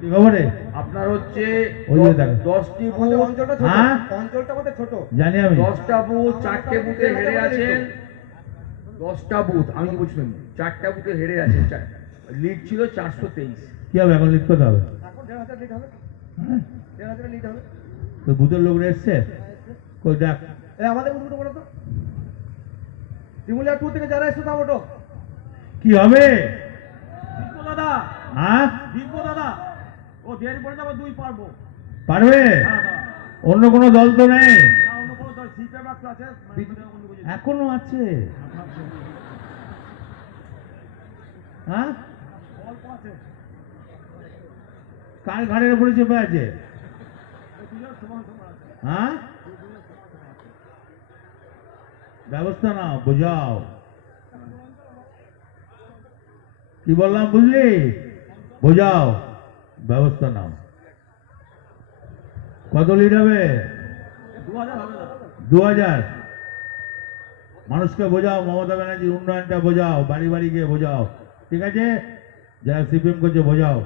কি খবরে আপনার হচ্ছে ওই। দশটি বুথ অঞ্চলটা ছোট। হ্যাঁ? ছোট। জানি আমি। দশটা বুথ চারটে বুথে হেরে আছেন দশটা বুথ আমি শুনুন, চারটা বুথে হেরে আছেন লিড ছিল চারশো তেইশ। কি হবে এখন লিখ করতে হবে? এখন দেড় হাজার লিট হবে। হ্যাঁ? দেড় হাজার লিট হবে। তো বুথের লোকরা এসছে? কই ডাক আমাদের উঠে তো। তিমুলিয়া টু থেকে যারা এসছে তা ওটো কি হবে? ও দেয়ারি পড়ে যাব দুই পারব। পারবে? হ্যাঁ হ্যাঁ। অন্য কোনো দল তো নেই। না অন্য কোনো দল সিপে বাক্স আছে এখনও আছে। হ্যাঁ? কার ঘাড়ের উপরে চেপে আছে? হ্যাঁ? ব্যবস্থা নাও বোঝাও। কি বললাম বুঝলি? বোঝাও। ব্যবস্থা নাও। কত লিট হবে? দু হাজার মানুষকে বোঝাও, মমতা ব্যানার্জির উন্নয়নটা বোঝাও, বাড়ি বাড়ি গিয়ে বোঝাও। ঠিক আছে? যারা সিপিএম করছে বোঝাও।